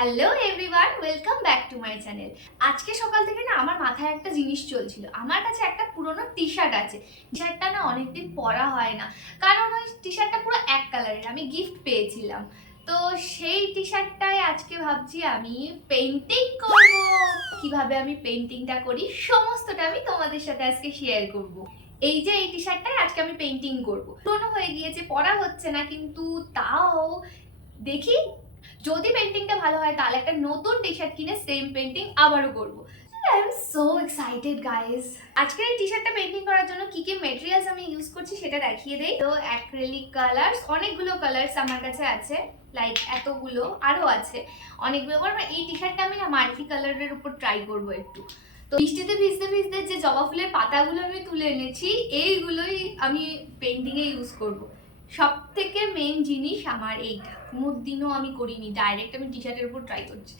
Hello everyone, welcome back to my channel. আজকে সকাল থেকে না আমার মাথায় একটা জিনিস চলছিল। আমার কাছে একটা পুরনো টি শার্ট আছে। টি শার্টটা না অনেকদিন পরা হয় না, কারণ ওই টি শার্টটা পুরো এক কালারের, আমি গিফট পেয়েছিলাম। তো সেই টি শার্টটায় আজকে ভাবছি আমি পেইন্টিং করব। কিভাবে আমি পেইন্টিংটা করি সমস্তটা আমি তোমাদের সাথে আজকে শেয়ার করব। এই যে এই টি শার্টটায় আজকে আমি পেইন্টিং করব। পুরনো হয়ে গিয়েছে, পরা হচ্ছে না, কিন্তু তাও দেখি যদি পেইন্টিংটা ভালো হয় তাহলে একটা নতুন টি শার্ট কিনে সেম পেইন্টিং আবারও করবো। I am so excited guys. আজকের এই টি শার্টটা পেইন্টিং করার জন্য কি কি মেটেরিয়ালস আমি ইউজ করছি সেটা দেখিয়ে দেই। তো অ্যাক্রিলিক কালার্স, অনেকগুলো কালার্স আমার কাছে আছে, লাইক এতগুলো, আরও আছে অনেকগুলো। এই টি শার্টটা আমি না মাল্টি কালারের উপর ট্রাই করবো একটু। তো বৃষ্টিতে ভিজতে ভিজতে যে জবা ফুলের পাতাগুলো আমি তুলে এনেছি, এইগুলোই আমি পেইন্টিংয়ে ইউজ করব। সব থেকে মেন জিনিস আমার এইটা, কোনোদিনও আমি করিনি, ডাইরেক্ট আমি টি শার্টের উপর ট্রাই করছি।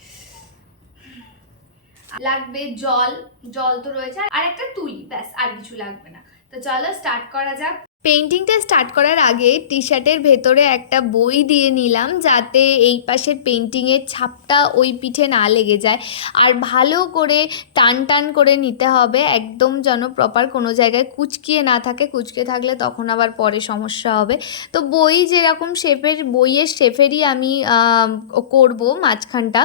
লাগবে জল, জল তো রয়েছে, আর একটা তুলি, ব্যাস আর কিছু লাগবে না। তো চলো স্টার্ট করা যাক। পেইন্টিংটা স্টার্ট করার আগে টি শার্টের ভেতরে একটা বই দিয়ে নিলাম, যাতে এই পাশের পেইন্টিংয়ের ছাপটা ওই পিঠে না লেগে যায়। আর ভালো করে টান টান করে নিতে হবে, একদম যেন প্রপার কোনো জায়গায় কুচকিয়ে না থাকে। কুচকে থাকলে তখন আবার পরে সমস্যা হবে। তো বই যেরকম শেপের, বইয়ের শেপেরই আমি করব মাঝখানটা।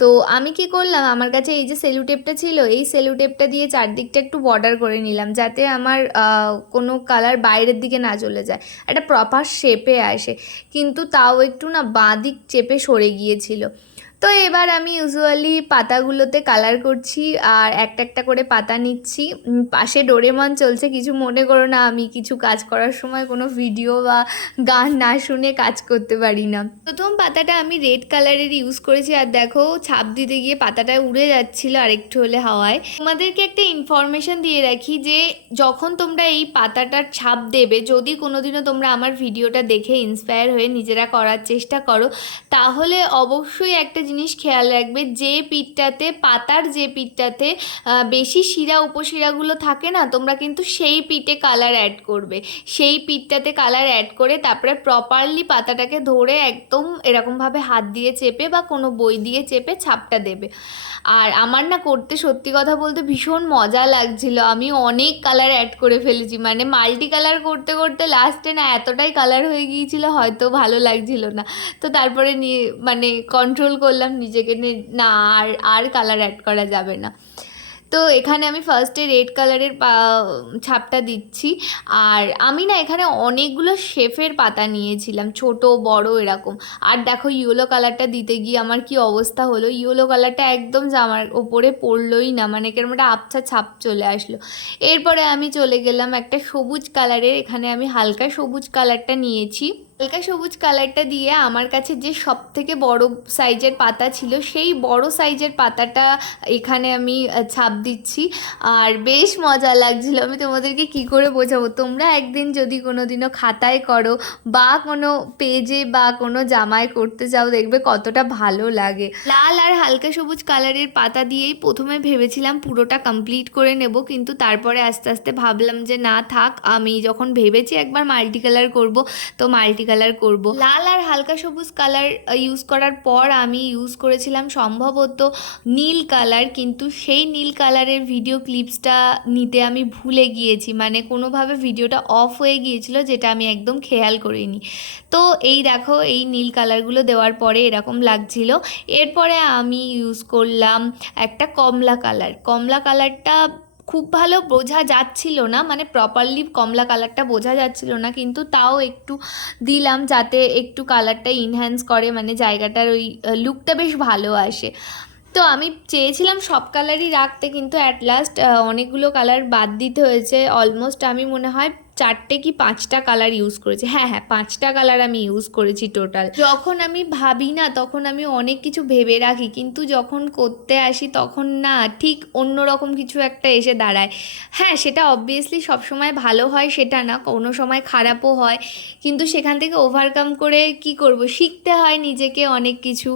তো আমি কি করলাম, আমার কাছে এই যে সেলু টেপটা ছিল, এই সেলু টেপটা দিয়ে চারদিকটা একটু বর্ডার করে নিলাম, যাতে আমার কোনো কালার বাইরের দিকে না চলে যায়, একটা প্রপার শেপে আসে। কিন্তু তাও একটু না বাঁ দিক চেপে সরে গিয়েছিল। তো এবার আমি ইউজুয়ালি পাতাগুলোতে কালার করছি, আর একটা একটা করে পাতা নিচ্ছি। পাশে ডোরেমন চলছে, কিছু মনে করো না, আমি কিছু কাজ করার সময় কোনো ভিডিও বা গান না শুনে কাজ করতে পারি না। প্রথম পাতাটা আমি রেড কালারের ইউজ করেছি, আর দেখো ছাপ দিতে গিয়ে পাতাটা উড়ে যাচ্ছিলো আরেকটু হলে হাওয়ায়। তোমাদেরকে একটা ইনফরমেশন দিয়ে রাখি যে যখন তোমরা এই পাতাটার ছাপ দেবে, যদি কোনোদিনও তোমরা আমার ভিডিওটা দেখে ইন্সপায়ার হয়ে নিজেরা করার চেষ্টা করো, তাহলে অবশ্যই একটা জিনিস খেয়াল রাখবে, যে পিঠটাতে, পাতার যে পিঠটাতে বেশি শিরা উপশিরাগুলো থাকে না, তোমরা কিন্তু সেই পিঠে কালার অ্যাড করবে। সেই পিঠটাতে কালার অ্যাড করে তারপরে প্রপারলি পাতাটাকে ধরে একদম এরকমভাবে হাত দিয়ে চেপে বা কোনো বই দিয়ে চেপে ছাপটা দেবে। আর আমার না করতে, সত্যি কথা বলতে, ভীষণ মজা লাগছিল। আমি অনেক কালার অ্যাড করে ফেলেছি, মানে মাল্টি কালার করতে করতে লাস্টে না এতটাই কালার হয়ে গিয়েছিল, হয়তো ভালো লাগছিল না। তো তারপরে নিয়ে মানে কন্ট্রোল করলাম নিজেকে, না আর আর কালার অ্যাড করা যাবে না। তো এখানে আমি ফার্স্টে রেড কালারের ছাপটা দিচ্ছি। আর আমি না এখানে অনেকগুলো শেফের পাতা নিয়েছিলাম, ছোট বড় এরকম। আর দেখো ইয়েলো কালারটা দিতে গিয়ে আমার কি অবস্থা হলো, ইয়েলো কালারটা একদম জামার ওপরে পড়লোই না, মানে কেরম একটা আবছা ছাপ চলে আসলো। এরপরে আমি চলে গেলাম একটা সবুজ কালারের, এখানে আমি হালকা সবুজ কালারটা নিয়েছি। হালকা সবুজ কালারটা দিয়ে আমার কাছে যে সব থেকে বড় সাইজের পাতা ছিল, সেই বড় সাইজের পাতাটা এখানে আমি ছাপ দিচ্ছি। আর বেশ মজা লাগছিল। আমি তোমাদেরকে কি করে বোঝাবো, তোমরা একদিন যদি কোনো দিনও খাতায় করো বা কোনো পেজে বা কোনো জামায় করতে চাও, দেখবে কতটা ভালো লাগে। লাল আর হালকা সবুজ কালারের পাতা দিয়েই প্রথমে ভেবেছিলাম পুরোটা কমপ্লিট করে নেব, কিন্তু তারপরে আস্তে আস্তে ভাবলাম যে না থাক, আমি যখন ভেবেছি একবার মাল্টি কালার করবো, তো মাল্টি কালার করব। লাল আর হালকা সবুজ কালার ইউজ করার পর আমি ইউজ করেছিলাম সম্ভবত নীল কালার, কিন্তু সেই নীল কালারের ভিডিও ক্লিপসটা নিতে আমি ভুলে গিয়েছি, মানে কোনোভাবে ভিডিওটা অফ হয়ে গিয়েছিল, যেটা আমি একদম খেয়াল করিনি। তো এই দেখো, এই নীল কালারগুলো দেওয়ার পরে এরকম লাগছিল। এরপরে আমি ইউজ করলাম একটা কমলা কালার। কমলা কালারটা খুব ভালো বোঝা যাচ্ছিল না, মানে প্রপারলি কমলা কালারটা বোঝা যাচ্ছিল না, কিন্তু তাও একটু দিলাম যাতে একটু কালারটা ইনহ্যান্স করে, মানে জায়গাটার ওই লুকটা বেশ ভালো আসে। তো আমি চেয়েছিলাম সব কালারই রাখতে, কিন্তু অ্যাট লাস্ট অনেকগুলো কালার বাদ দিতে হয়েছে। অলমোস্ট আমি মনে হয় 4টে কি 5টা কালার ইউজ করেছি। হ্যাঁ, 5টা কালার আমি ইউজ করেছি টোটাল। যখন আমি ভাবি না, তখন আমি অনেক কিছু ভেবে রাখি, কিন্তু যখন করতে আসি তখন না ঠিক অন্যরকম কিছু একটা এসে দাঁড়ায়। হ্যাঁ, সেটা অবভিয়াসলি সবসময় ভালো হয় সেটা না, কোনো সময় খারাপও হয়, কিন্তু সেখান থেকে ওভারকাম করে কি করব, শিখতে হয় নিজেকে, অনেক কিছু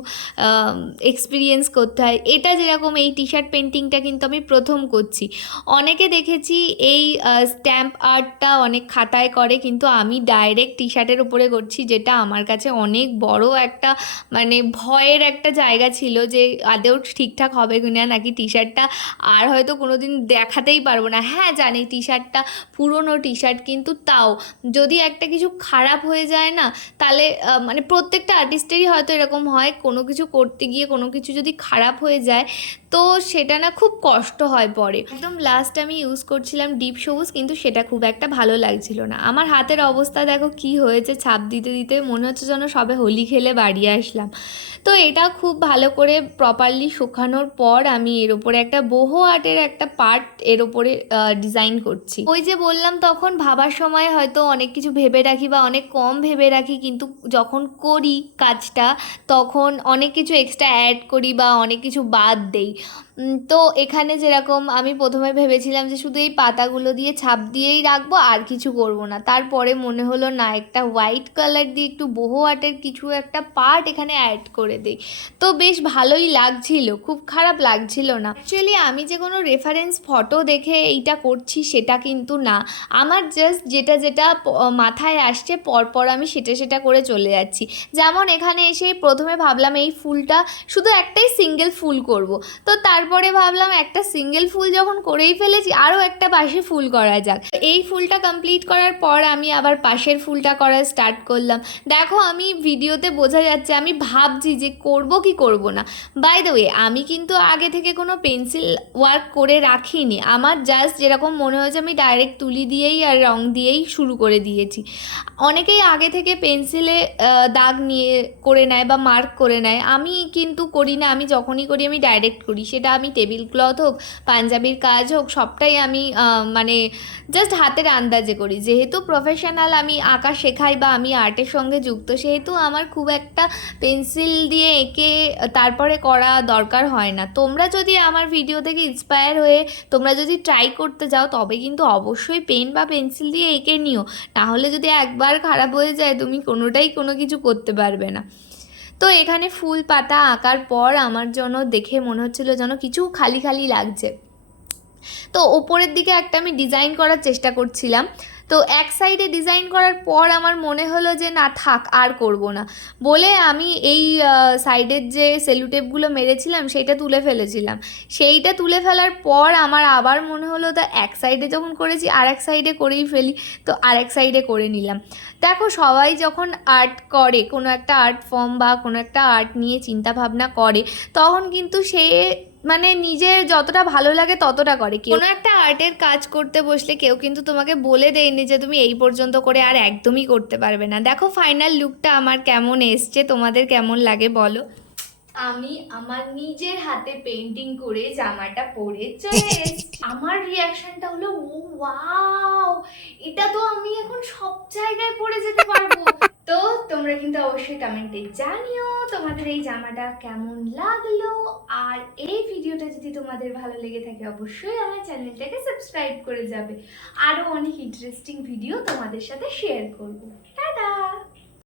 এক্সপিরিয়েন্স করতে হয়। এটা যেরকম এই টি শার্ট পেন্টিংটা কিন্তু আমি প্রথম করছি। অনেকে দেখেছি এই স্ট্যাম্প আর্টটা অনেক খাতায় করে, কিন্তু আমি ডাইরেক্ট টি শার্টের উপরে করছি, যেটা আমার কাছে অনেক বড় একটা মানে ভয়ের একটা জায়গা ছিল যে আদৌ ঠিকঠাক হবে কিনা, নাকি টি শার্টটা আর হয়তো কোনো দিন দেখাতেই পারবো না। হ্যাঁ জানি টি শার্টটা পুরনো টি শার্ট, কিন্তু তাও যদি একটা কিছু খারাপ হয়ে যায় না, তাহলে মানে প্রত্যেকটা আর্টিস্টেরই হয়তো এরকম হয়, কোনো কিছু করতে গিয়ে কোনো কিছু যদি খারাপ হয়ে যায় তো সেটা না খুব কষ্ট হয় পরে। একদম লাস্ট আমি ইউজ করছিলাম ডিপ সবুজ, কিন্তু সেটা খুব একটা ভালো লাগছিল না। আমার হাতের অবস্থা দেখো কি হয়েছে, ছাপ দিতে দিতে মনে হচ্ছে যেন সবে হোলি খেলে বাড়ি আসলাম। তো এটা খুব ভালো করে প্রপারলি শুকানোর পর আমি এর ওপরে একটা বোহো আর্টের একটা পার্ট এর ওপরে ডিজাইন করছি। ওই যে বললাম, তখন ভাবার সময় হয়তো অনেক কিছু ভেবে রাখি বা অনেক কম ভেবে রাখি, কিন্তু যখন করি কাজটা তখন অনেক কিছু এক্সট্রা অ্যাড করি বা অনেক কিছু বাদ দেই। তো এখানে যেরকম আমি প্রথমে ভেবেছিলাম যে শুধু এই পাতাগুলো দিয়ে ছাপ দিয়েই রাখবো, আর কিছু করব না। তারপরে মনে হলো না, একটা হোয়াইট কালার দিয়ে একটু বোহো আর্টের কিছু একটা পার্ট এখানে অ্যাড করে দিই। তো বেশ ভালোই লাগছিল, খুব খারাপ লাগছিল না। অ্যাকচুয়ালি আমি যে কোনো রেফারেন্স ফটো দেখে এইটা করছি সেটা কিন্তু না, আমার জাস্ট যেটা যেটা মাথায় আসছে পরপর আমি সেটা সেটা করে চলে যাচ্ছি। যেমন এখানে এসে প্রথমে ভাবলাম এই ফুলটা শুধু একটাই সিঙ্গেল ফুল করব, তো তারপরে ভাবলাম একটা সিঙ্গেল ফুল যখন করেই ফেলেছি আরও একটা পাশে ফুল করা যাক। এই ফুলটা কমপ্লিট করার পর আমি আবার পাশের ফুলটা করা স্টার্ট করলাম। দেখো আমি ভিডিওতে বোঝা যাচ্ছে আমি ভাবছি যে করব কি করব না। বাই দ্য ওয়ে, আমি কিন্তু আগে থেকে কোনো পেন্সিল ওয়ার্ক করে রাখিনি, আমার জাস্ট যেরকম মনে হয়েছে আমি ডাইরেক্ট তুলি দিয়েই আর রং দিয়েই শুরু করে দিয়েছি। অনেকেই আগে থেকে পেন্সিলে দাগ নিয়ে করে নেয় বা মার্ক করে নেয়, আমি কিন্তু করি না। আমি যখনই করি আমি ডাইরেক্ট করি, সেটা আমি টেবিল ক্লথ হোক, পাঞ্জাবির কাজ হোক, সবটাই আমি মানে জাস্ট হাতের আন্দাজে করি। যেহেতু প্রফেশনাল আমি আঁকা শেখাই বা আমি আর্টের সঙ্গে যুক্ত, সেহেতু আমার খুব একটা পেন্সিল দিয়ে এঁকে তারপরে করা দরকার হয় না। তোমরা যদি আমার ভিডিও থেকে ইন্সপায়ার হয়ে তোমরা যদি ট্রাই করতে যাও, তবে কিন্তু অবশ্যই পেন বা পেন্সিল দিয়ে এঁকে নিও, নাহলে যদি একবার খারাপ হয়ে যায় তুমি কোনোটাই কোনো কিছু করতে পারবে না। তো এখানে ফুল পাতা আঁকার পর আমার জন্য দেখে মনে হচ্ছিল যেন কিছু খালি খালি লাগছে। তো ওপরের দিকে একটা আমি ডিজাইন করার চেষ্টা করছিলাম। তো এক সাইডে ডিজাইন করার পর আমার মনে হলো যে না থাক, আর করব না বলে আমি এই সাইডের যে সেলুটেপগুলো মেরেছিলাম সেইটা তুলে ফেলেছিলাম। সেইটা তুলে ফেলার পর আমার আবার মনে হলো তা এক সাইডে যখন করেছি আর এক সাইডে করেই ফেলি, তো আর এক সাইডে করে নিলাম। দেখো সবাই যখন আর্ট করে, কোনো একটা আর্ট ফর্ম বা কোনো একটা আর্ট নিয়ে চিন্তা ভাবনা করে, তখন কিন্তু সে মানে নিজের যতটা ভালো লাগে ততটা করে। কোনো একটা আর্টের কাজ করতে বসলে কেউ কিন্তু তোমাকে বলে দেয়নি যে তুমি এই পর্যন্ত করে আর একদমই করতে পারবে না। দেখো ফাইনাল লুকটা আমার কেমন এসছে, তোমাদের কেমন লাগে বলো। আমি আমার নিজের হাতে পেন্টিং করে জামাটা পরে চলে এসেছি। আমার রিয়াকশনটা হলো ও ওয়াও, এটা তো আমি এখন সব জায়গায় পরে যেতে পারবো। তো তোমরা কিন্তু অবশ্যই কমেন্টে জানিও তোমাদের এই জামাটা কেমন লাগলো, আর এই ভিডিওটা যদি তোমাদের ভালো লেগে থাকে অবশ্যই আমার চ্যানেলটাকে সাবস্ক্রাইব করে যাবে। আরো অনেক ইন্টারেস্টিং ভিডিও তোমাদের সাথে শেয়ার করব। টাটা।